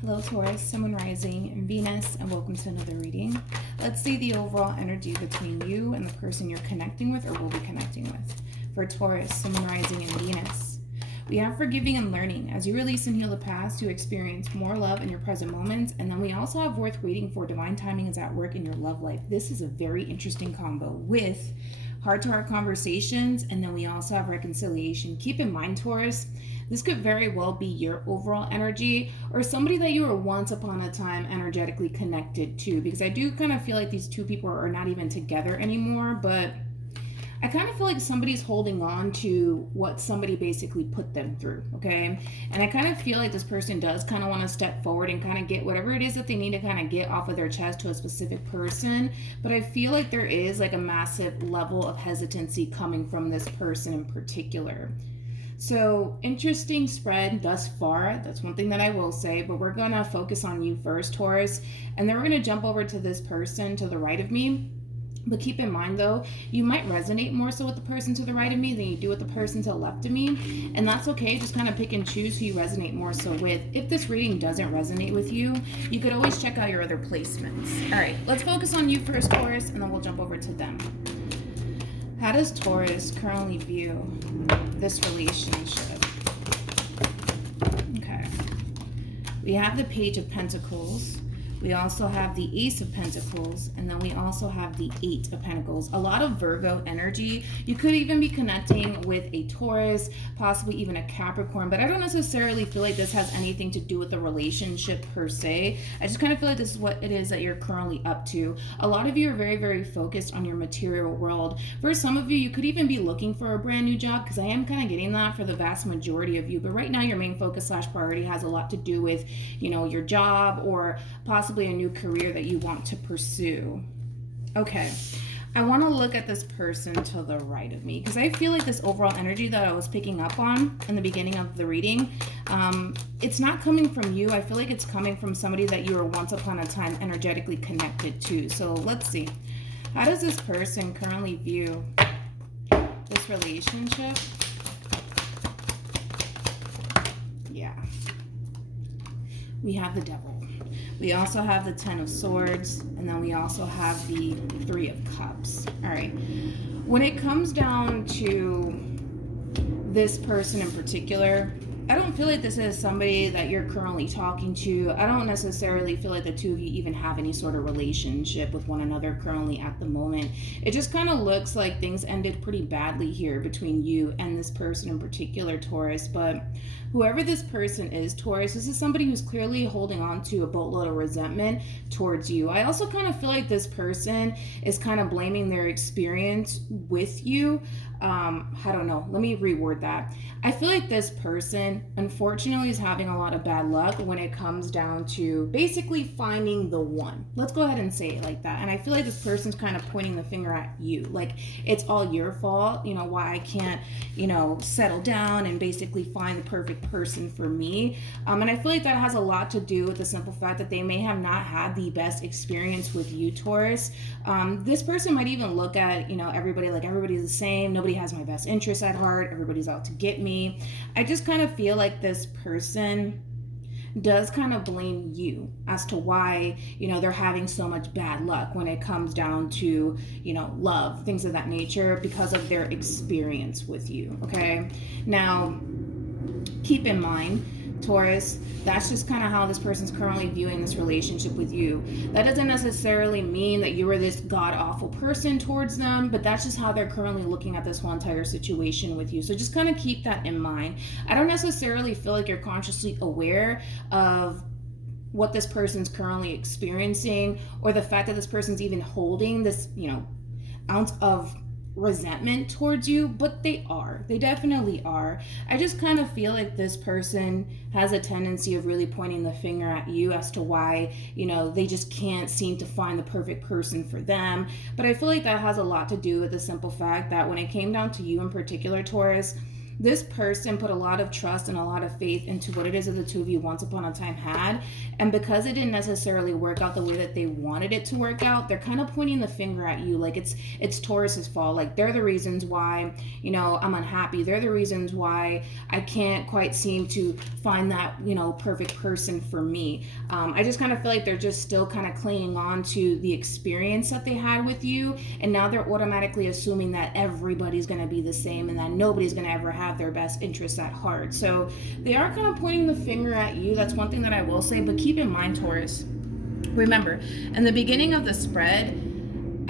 Hello Taurus, Sun, Moon, Rising, and Venus, and welcome to another reading. Let's see the overall energy between you and the person you're connecting with or will be connecting with. For Taurus, Sun, Moon, Rising, and Venus, we have forgiving and learning. As you release and heal the past, you experience more love in your present moments. And then we also have worth waiting for. Divine timing is at work in your love life. This is a very interesting combo with heart-to-heart conversations, and then we also have reconciliation. Keep in mind, Taurus, this could very well be your overall energy or somebody that you were once upon a time energetically connected to, because I do kind of feel like these two people are not even together anymore, but I kind of feel like somebody's holding on to what somebody basically put them through, okay? And I kind of feel like this person does kind of want to step forward and kind of get whatever it is that they need to kind of get off of their chest to a specific person. But I feel like there is like a massive level of hesitancy coming from this person in particular. So interesting spread thus far. That's one thing that I will say, but we're going to focus on you first, Taurus. And then we're going to jump over to this person to the right of me. But keep in mind, though, you might resonate more so with the person to the right of me than you do with the person to the left of me. And that's okay. Just kind of pick and choose who you resonate more so with. If this reading doesn't resonate with you, you could always check out your other placements. All right, let's focus on you first, Taurus, and then we'll jump over to them. How does Taurus currently view this relationship? Okay. We have the Page of Pentacles. We also have the Ace of Pentacles, and then we also have the Eight of Pentacles. A lot of Virgo energy. You could even be connecting with a Taurus, possibly even a Capricorn, but I don't necessarily feel like this has anything to do with the relationship per se. I just kind of feel like this is what it is that you're currently up to. A lot of you are very, very focused on your material world. For some of you, you could even be looking for a brand new job, because I am kind of getting that for the vast majority of you. But right now, your main focus / priority has a lot to do with, you know, your job or possibly a new career that you want to pursue. Okay, I want to look at this person to the right of me, because I feel like this overall energy that I was picking up on in the beginning of the reading, it's not coming from you. I feel like it's coming from somebody that you were once upon a time energetically connected to. So let's see. How does this person currently view this relationship? Yeah. We have the Devil. We also have the Ten of Swords, and then we also have the Three of Cups. All right. When it comes down to this person in particular, I don't feel like this is somebody that you're currently talking to. I don't necessarily feel like the two of you even have any sort of relationship with one another currently at the moment. It just kind of looks like things ended pretty badly here between you and this person in particular, Taurus. But whoever this person is, Taurus, this is somebody who's clearly holding on to a boatload of resentment towards you. I also kind of feel like this person is kind of blaming their experience with you. I don't know. Let me reword that. I feel like this person, unfortunately, is having a lot of bad luck when it comes down to basically finding the one. Let's go ahead and say it like that. And I feel like this person's kind of pointing the finger at you. Like, it's all your fault, you know, why I can't, you know, settle down and basically find the perfect person for me. And I feel like that has a lot to do with the simple fact that they may have not had the best experience with you, Taurus. This person might even look at, you know, everybody like everybody's the same. Nobody has my best interests at heart. Everybody's out to get me. I just kind of feel like this person does kind of blame you as to why, you know, they're having so much bad luck when it comes down to, you know, love, things of that nature, because of their experience with you. Okay. Now, keep in mind, Taurus, that's just kind of how this person's currently viewing this relationship with you. That doesn't necessarily mean that you were this god-awful person towards them, but that's just how they're currently looking at this whole entire situation with you. So just kind of keep that in mind. I don't necessarily feel like you're consciously aware of what this person's currently experiencing, or the fact that this person's even holding this, you know, ounce of resentment towards you, but they definitely are. I just kind of feel like this person has a tendency of really pointing the finger at you as to why, you know, they just can't seem to find the perfect person for them. But I feel like that has a lot to do with the simple fact that when it came down to you in particular, Taurus, This person put a lot of trust and a lot of faith into what it is that the two of you once upon a time had. And because it didn't necessarily work out the way that they wanted it to work out, they're kind of pointing the finger at you like it's Taurus's fault. Like, they're the reasons why, you know, I'm unhappy. They're the reasons why I can't quite seem to find that, you know, perfect person for me. I just kind of feel like they're just still kind of clinging on to the experience that they had with you. And now they're automatically assuming that everybody's going to be the same and that nobody's going to ever have their best interests at heart. So they are kind of pointing the finger at you. That's one thing that I will say. But keep in mind, Taurus, remember, in the beginning of the spread,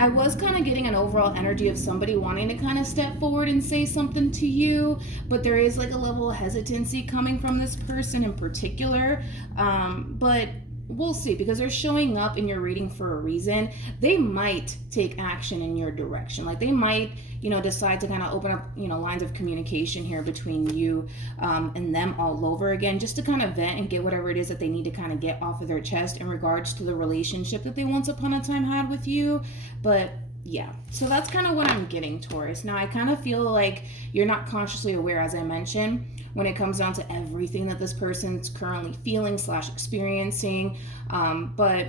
I was kind of getting an overall energy of somebody wanting to kind of step forward and say something to you, but there is like a level of hesitancy coming from this person in particular. But we'll see, because they're showing up in your reading for a reason. They might take action in your direction. Like, they might, you know, decide to kind of open up, you know, lines of communication here between you and them all over again, just to kind of vent and get whatever it is that they need to kind of get off of their chest in regards to the relationship that they once upon a time had with you. But yeah, so that's kind of what I'm getting, Taurus. Now, I kind of feel like you're not consciously aware, as I mentioned, when it comes down to everything that this person's currently feeling / experiencing. But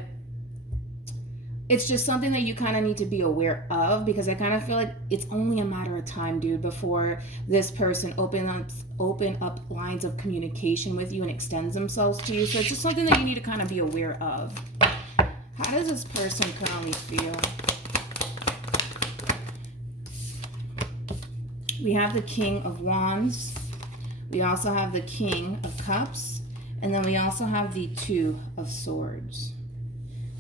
it's just something that you kind of need to be aware of, because I kind of feel like it's only a matter of time, dude, before this person open up lines of communication with you and extends themselves to you. So it's just something that you need to kind of be aware of. How does this person currently feel? We have the King of Wands. We also have the King of Cups. And then we also have the Two of Swords.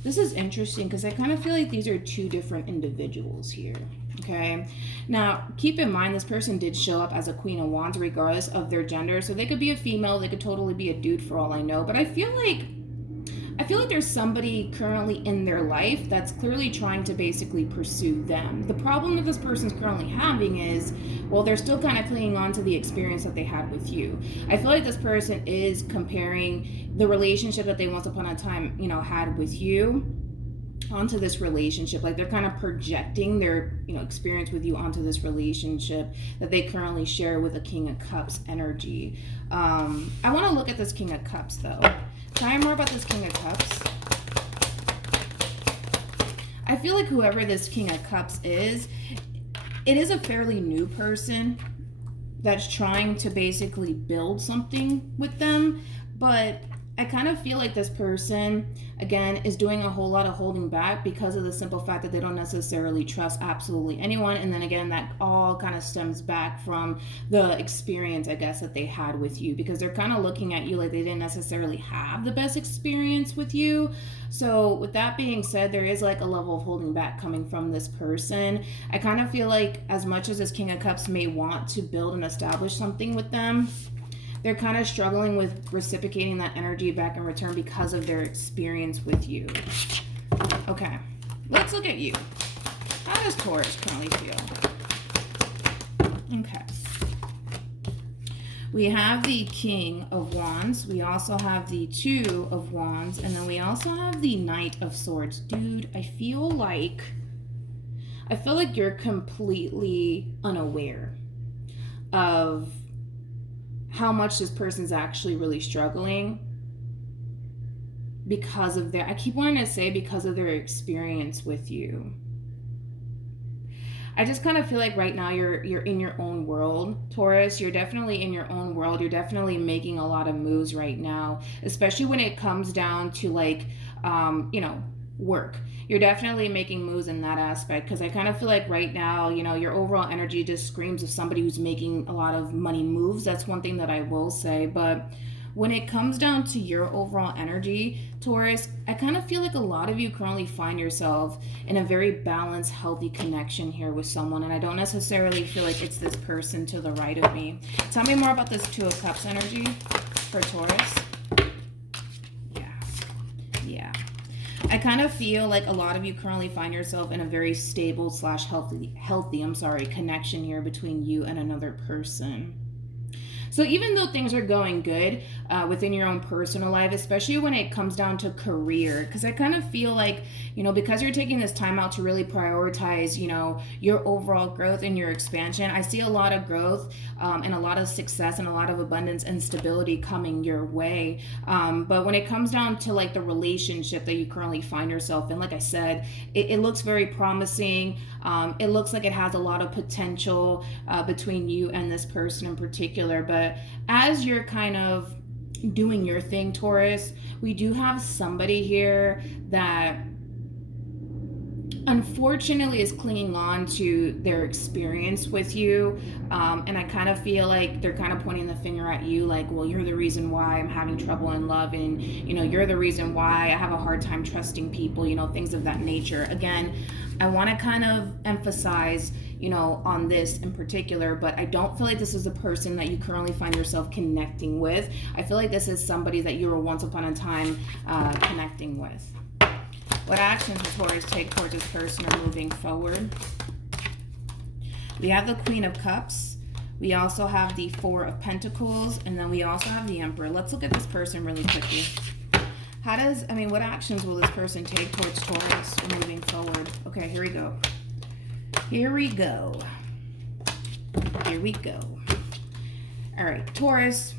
This is interesting because I kind of feel like these are two different individuals here. Okay. Now, keep in mind, this person did show up as a Queen of Wands regardless of their gender. So they could be a female. They could totally be a dude for all I know. But I feel like there's somebody currently in their life that's clearly trying to basically pursue them. The problem that this person's currently having is, well, they're still kind of clinging on to the experience that they had with you. I feel like this person is comparing the relationship that they once upon a time, you know, had with you onto this relationship. Like, they're kind of projecting their, you know, experience with you onto this relationship that they currently share with a King of Cups energy. I want to look at this King of Cups though. Tell me more about this King of Cups. I feel like whoever this King of Cups is, it is a fairly new person that's trying to basically build something with them. But I kind of feel like this person, again, is doing a whole lot of holding back because of the simple fact that they don't necessarily trust absolutely anyone. And then again, that all kind of stems back from the experience, I guess, that they had with you, because they're kind of looking at you like they didn't necessarily have the best experience with you. So with that being said, there is like a level of holding back coming from this person. I kind of feel like as much as this King of Cups may want to build and establish something with them, they're kind of struggling with reciprocating that energy back in return because of their experience with you. Okay, let's look at you. How does Taurus currently feel? Okay. We have the King of Wands. We also have the Two of Wands. And then we also have the Knight of Swords. Dude, I feel like you're completely unaware of how much this person's actually really struggling because of their, I keep wanting to say because of their experience with you. I just kind of feel like right now you're in your own world, Taurus. You're definitely in your own world. You're definitely making a lot of moves right now, especially when it comes down to like, you know, work. You're definitely making moves in that aspect, because I kind of feel like right now, you know, your overall energy just screams of somebody who's making a lot of money moves. That's one thing that I will say. But when it comes down to your overall energy, Taurus, I kind of feel like a lot of you currently find yourself in a very balanced, healthy connection here with someone. And I don't necessarily feel like it's this person to the right of me. Tell me more about this Two of Cups energy for Taurus. Yeah. I kind of feel like a lot of you currently find yourself in a very stable / healthy connection here between you and another person. So even though things are going good, within your own personal life, especially when it comes down to career. Because I kind of feel like, you know, because you're taking this time out to really prioritize, you know, your overall growth and your expansion, I see a lot of growth and a lot of success and a lot of abundance and stability coming your way. But when it comes down to like the relationship that you currently find yourself in, like I said, it looks very promising. It looks like it has a lot of potential between you and this person in particular. But as you're kind of doing your thing, Taurus, we do have somebody here that unfortunately is clinging on to their experience with you, and I kind of feel like they're kind of pointing the finger at you, like, well, you're the reason why I'm having trouble in love, and you know, you're the reason why I have a hard time trusting people, you know, things of that nature. Again, I want to kind of emphasize, you know, on this in particular, but I don't feel like this is a person that you currently find yourself connecting with. I feel like this is somebody that you were once upon a time connecting with. What actions will Taurus take towards this person or moving forward? We have the Queen of Cups. We also have the Four of Pentacles. And then we also have the Emperor. Let's look at this person really quickly. What actions will this person take towards Taurus or moving forward? Okay, here we go. Here we go. Here we go. All right, Taurus.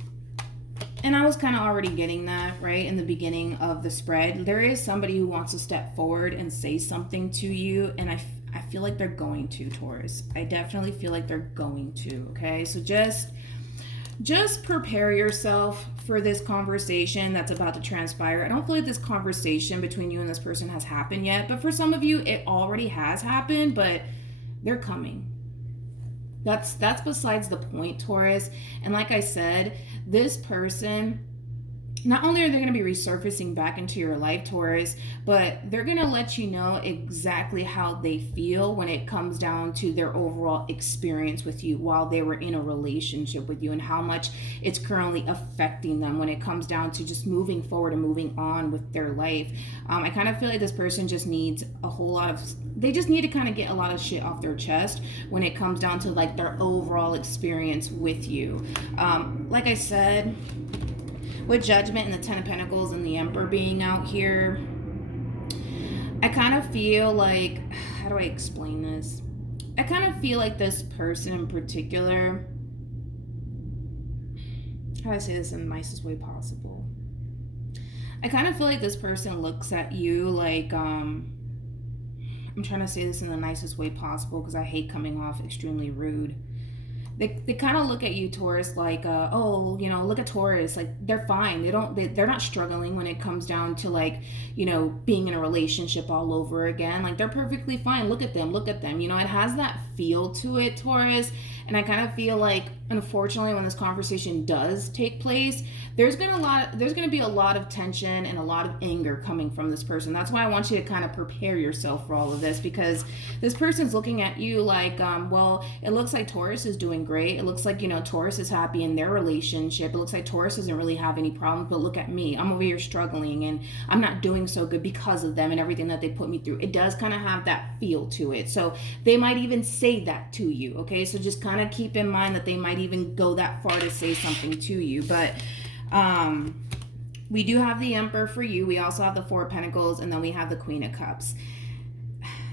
And I was kind of already getting that, right, in the beginning of the spread. There is somebody who wants to step forward and say something to you, and I feel like they're going to, Taurus. I definitely feel like they're going to, okay? So just prepare yourself for this conversation that's about to transpire. I don't feel like this conversation between you and this person has happened yet, but for some of you, it already has happened, but they're coming. That's besides the point, Taurus. And like I said, this person, not only are they going to be resurfacing back into your life, Taurus, but they're going to let you know exactly how they feel when it comes down to their overall experience with you while they were in a relationship with you, and how much it's currently affecting them when it comes down to just moving forward and moving on with their life. I kind of feel like this person just needs they just need to kind of get a lot of shit off their chest when it comes down to like their overall experience with you. Like I said, with Judgment and the Ten of Pentacles and the Emperor being out here, I kind of feel like, how do I explain this? I kind of feel like this person in particular, how do I say this in the nicest way possible? I kind of feel like this person looks at you like, I'm trying to say this in the nicest way possible because I hate coming off extremely rude. They kind of look at you, Taurus, like, oh, you know, look at Taurus, like they're fine. They're not struggling when it comes down to like, you know, being in a relationship all over again. Like they're perfectly fine. Look at them. You know, it has that feel to it, Taurus. And I kind of feel like, unfortunately, when this conversation does take place, there's going to be a lot of tension and a lot of anger coming from this person. That's why I want you to kind of prepare yourself for all of this, because this person's looking at you like, well, it looks like Taurus is doing great. It looks like, you know, Taurus is happy in their relationship. It looks like Taurus doesn't really have any problems, but look at me. I'm over here struggling and I'm not doing so good because of them and everything that they put me through. It does kind of have that feel to it. So they might even say that to you, okay? So just kind of keep in mind that they might even go that far to say something to you. But we do have the Emperor for you. We also have the Four of Pentacles, and then we have the Queen of Cups.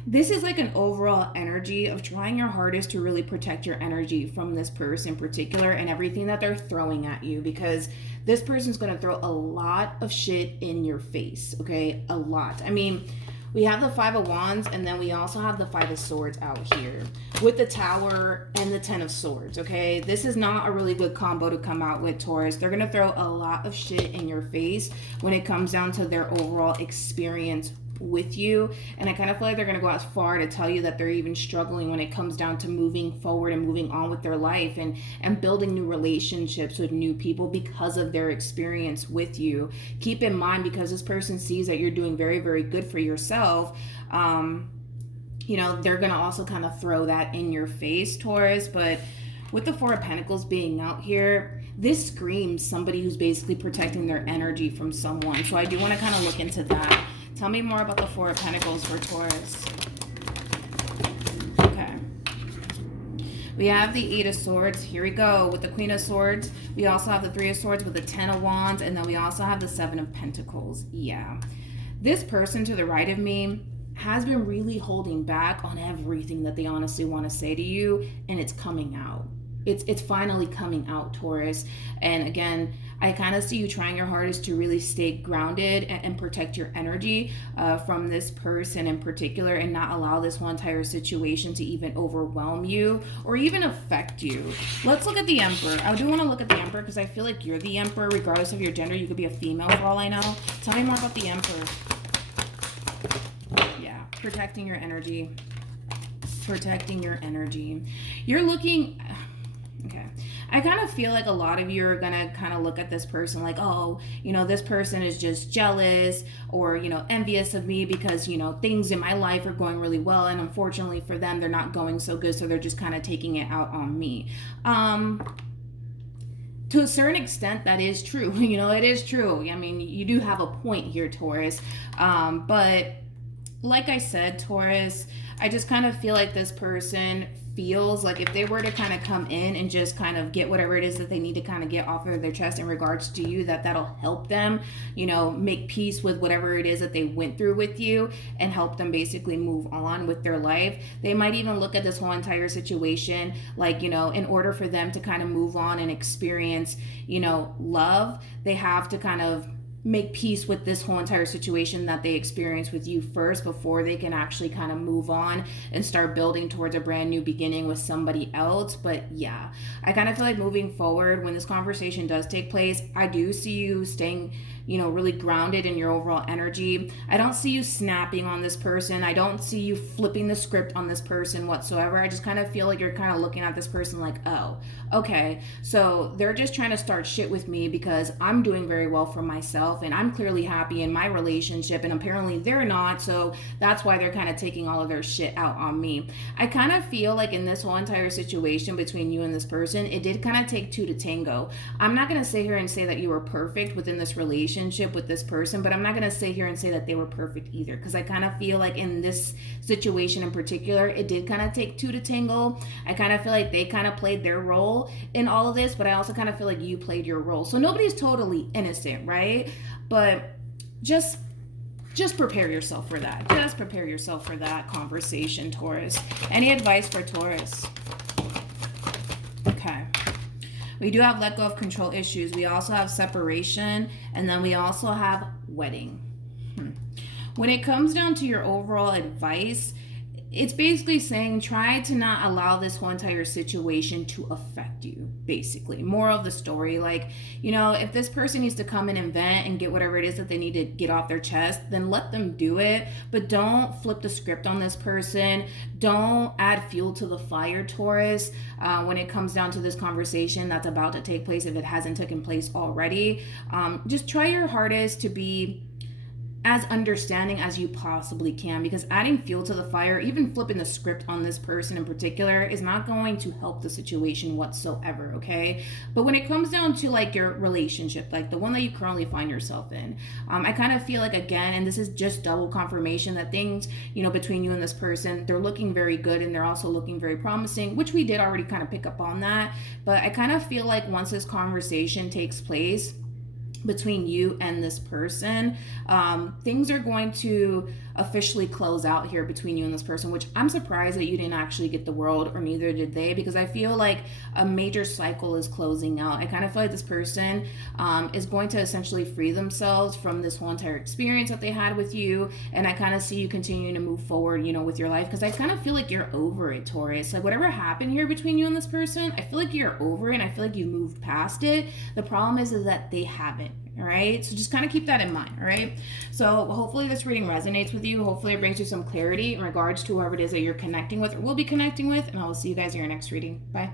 This is like an overall energy of trying your hardest to really protect your energy from this person in particular and everything that they're throwing at you, because this person's going to throw a lot of shit in your face, okay? A lot. I mean, we have the Five of Wands, and then we also have the Five of Swords out here with the Tower and the Ten of Swords, okay? This is not a really good combo to come out with, Taurus. They're going to throw a lot of shit in your face when it comes down to their overall experience with you, and I kind of feel like they're going to go as far to tell you that they're even struggling when it comes down to moving forward and moving on with their life and building new relationships with new people because of their experience with you. Keep in mind, because this person sees that you're doing very, very good for yourself, you know, they're going to also kind of throw that in your face, Taurus. But with the Four of Pentacles being out here, this screams somebody who's basically protecting their energy from someone. So I do want to kind of look into that. Tell me more about the Four of Pentacles for Taurus. Okay. We have the 8 of Swords. Here we go with the Queen of Swords. We also have the 3 of Swords with the 10 of Wands. And then we also have the 7 of Pentacles. Yeah. This person to the right of me has been really holding back on everything that they honestly want to say to you. And it's coming out. It's finally coming out, Taurus. And again, I kind of see you trying your hardest to really stay grounded and protect your energy from this person in particular, and not allow this whole entire situation to even overwhelm you or even affect you. Let's look at the Emperor. I do want to look at the Emperor because I feel like you're the Emperor regardless of your gender. You could be a female for all I know. Tell me more about the Emperor. Yeah, protecting your energy. Protecting your energy. You're looking... Okay. I kind of feel like a lot of you are going to kind of look at this person like, oh, you know, this person is just jealous or, you know, envious of me because, you know, things in my life are going really well. And unfortunately for them, they're not going so good. So they're just kind of taking it out on me. To a certain extent, that is true. You know, it is true. I mean, you do have a point here, Taurus. But like I said, Taurus, I just kind of feel like this person feels like if they were to kind of come in and just kind of get whatever it is that they need to kind of get off of their chest in regards to you, that'll help them, you know, make peace with whatever it is that they went through with you and help them basically move on with their life. They might even look at this whole entire situation like, you know, in order for them to kind of move on and experience, you know, love, they have to kind of make peace with this whole entire situation that they experience with you first before they can actually kind of move on and start building towards a brand new beginning with somebody else. But yeah, I kind of feel like moving forward, when this conversation does take place, I do see you staying, you know, really grounded in your overall energy. I don't see you snapping on this person. I don't see you flipping the script on this person whatsoever. I just kind of feel like you're kind of looking at this person like, oh, okay, so they're just trying to start shit with me because I'm doing very well for myself and I'm clearly happy in my relationship, and apparently they're not, so that's why they're kind of taking all of their shit out on me. I kind of feel like in this whole entire situation between you and this person, it did kind of take two to tango. I'm not going to sit here and say that you were perfect within this relationship with this person, but I'm not going to sit here and say that they were perfect either, because I kind of feel like in this situation in particular, it did kind of take two to tango. I kind of feel like they kind of played their role in all of this, but I also kind of feel like you played your role. So nobody's totally innocent, right? But just prepare yourself for that. Just prepare yourself for that conversation, Taurus. Any advice for Taurus? Okay. We do have let go of control issues. We also have separation, and then we also have wedding. When it comes down to your overall advice, it's basically saying try to not allow this whole entire situation to affect you, basically. Moral of the story, like, you know, if this person needs to come in and vent and get whatever it is that they need to get off their chest, then let them do it. But don't flip the script on this person. Don't add fuel to the fire, Taurus, when it comes down to this conversation that's about to take place, if it hasn't taken place already. Just try your hardest to be as understanding as you possibly can, because adding fuel to the fire, even flipping the script on this person in particular, is not going to help the situation whatsoever, okay? But when it comes down to like your relationship, like the one that you currently find yourself in, I kind of feel like, again, and this is just double confirmation that things, you know, between you and this person, they're looking very good and they're also looking very promising, which we did already kind of pick up on that. But I kind of feel like once this conversation takes place between you and this person, things are going to officially close out here between you and this person, which I'm surprised that you didn't actually get the world, or neither did they, because I feel like a major cycle is closing out. I kind of feel like this person is going to essentially free themselves from this whole entire experience that they had with you, and I kind of see you continuing to move forward, you know, with your life, because I kind of feel like you're over it, Taurus. Like whatever happened here between you and this person, I feel like you're over it, and I feel like you moved past it. The problem is that they haven't. All right, so just kind of keep that in mind. All right, so hopefully this reading resonates with you. Hopefully it brings you some clarity in regards to whoever it is that you're connecting with or will be connecting with, and I will see you guys in your next reading. Bye.